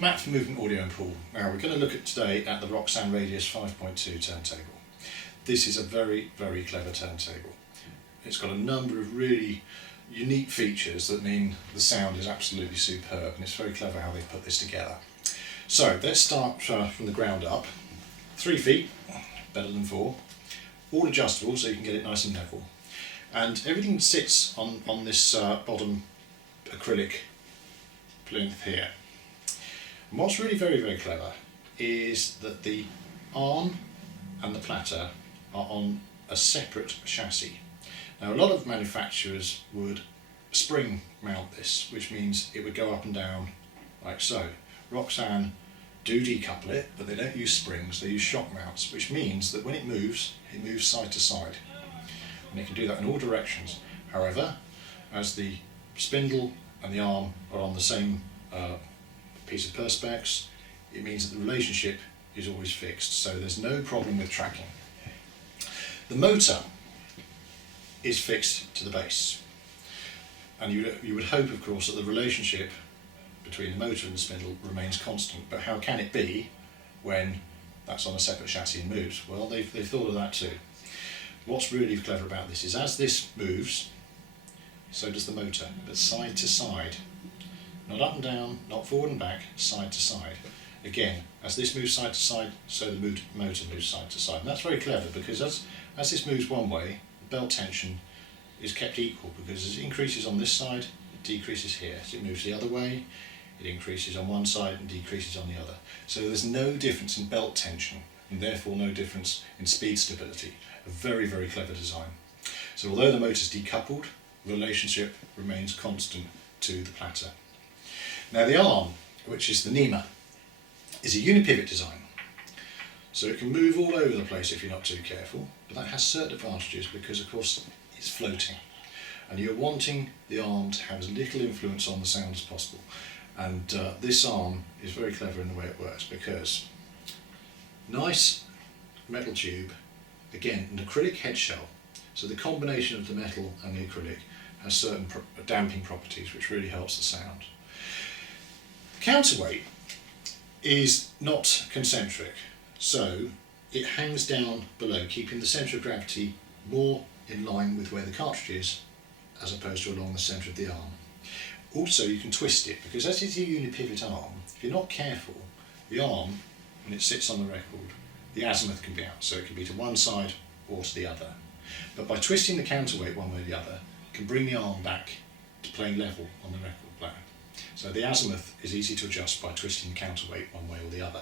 Matt for Movement Audio and Poole. Now we're going to look at today at the Roksan Radius 5.2 turntable. This is a very, very clever turntable. It's got a number of really unique features that mean the sound is absolutely superb, and it's very clever how they've put this together. So let's start from the ground up. 3 feet, better than 4. All adjustable so you can get it nice and level. And everything sits on this bottom acrylic plinth here. And what's really very, very clever is that the arm and the platter are on a separate chassis. Now a lot of manufacturers would spring mount this, which means it would go up and down like so. Roksan do decouple it, but they don't use springs, they use shock mounts, which means that when it moves side to side. And it can do that in all directions. However, as the spindle and the arm are on the same piece of perspex, it means that the relationship is always fixed, so there's no problem with tracking. The motor is fixed to the base, and you would hope, of course, that the relationship between the motor and the spindle remains constant, but how can it be when that's on a separate chassis and moves? Well, they've thought of that too. What's really clever about this is as this moves, so does the motor, but side to side. Not up and down, not forward and back, side to side. Again, as this moves side to side, so the motor moves side to side. And that's very clever because as this moves one way, the belt tension is kept equal, because as it increases on this side, it decreases here. As it moves the other way, it increases on one side and decreases on the other. So there's no difference in belt tension, and therefore no difference in speed stability. A very, very clever design. So although the motor's decoupled, the relationship remains constant to the platter. Now the arm, which is the NEMA, is a unipivot design. So it can move all over the place if you're not too careful, but that has certain advantages because of course it's floating. And you're wanting the arm to have as little influence on the sound as possible. And this arm is very clever in the way it works because nice metal tube, again an acrylic head shell, so the combination of the metal and the acrylic has certain damping properties which really helps the sound. Counterweight is not concentric, so it hangs down below, keeping the centre of gravity more in line with where the cartridge is as opposed to along the centre of the arm. Also you can twist it, because as it's a unipivot arm, if you're not careful, the arm, when it sits on the record, the azimuth can be out, so it can be to one side or to the other. But by twisting the counterweight one way or the other, it can bring the arm back to playing level on the record player. So the azimuth is easy to adjust by twisting the counterweight one way or the other.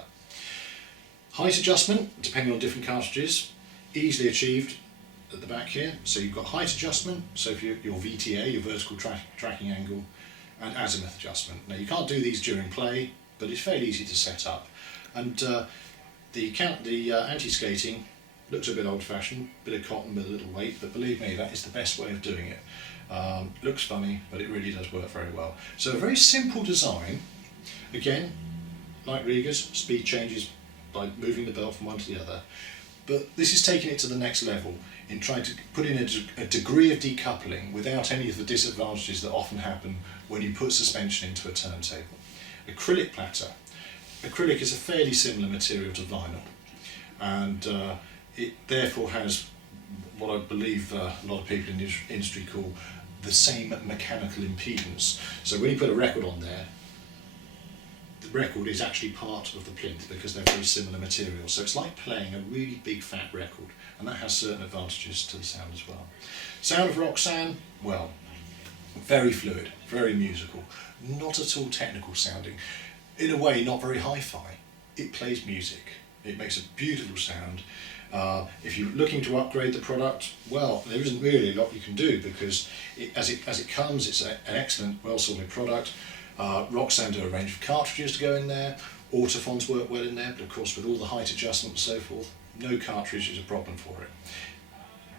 Height adjustment, depending on different cartridges, easily achieved at the back here. So you've got height adjustment, so for your VTA, your vertical tracking angle, and azimuth adjustment. Now you can't do these during play, but it's fairly easy to set up. And the anti-skating looks a bit old-fashioned, bit of cotton with a little weight, but believe me, that is the best way of doing it. Looks funny, but it really does work very well. So a very simple design. Again, like Riga's, speed changes by moving the belt from one to the other. But this is taking it to the next level in trying to put in a degree of decoupling without any of the disadvantages that often happen when you put suspension into a turntable. Acrylic platter. Acrylic is a fairly similar material to vinyl, and it therefore has what I believe a lot of people in the industry call the same mechanical impedance. So when you put a record on there, the record is actually part of the plinth because they're very similar materials. So it's like playing a really big fat record, and that has certain advantages to the sound as well. Sound of Roksan, well, very fluid, very musical, not at all technical sounding. In a way, not very hi-fi. It plays music. It makes a beautiful sound. If you're looking to upgrade the product, well, there isn't really a lot you can do because as it comes, it's an excellent, well-sorted product. Roksan do a range of cartridges to go in there. Autophons work well in there, but of course with all the height adjustment and so forth, no cartridge is a problem for it.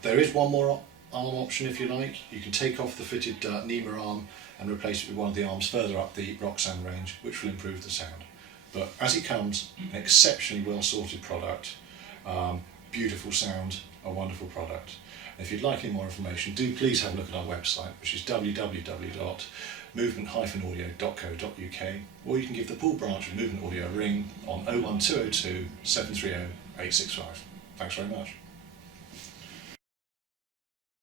There is one more arm option if you like. You can take off the fitted NEMA arm and replace it with one of the arms further up the Roksan range, which will improve the sound. But as it comes, an exceptionally well sorted product, beautiful sound, a wonderful product. If you'd like any more information, do please have a look at our website, which is www.movement-audio.co.uk, or you can give the Poole branch of Movement Audio a ring on 01202 730 865. Thanks very much.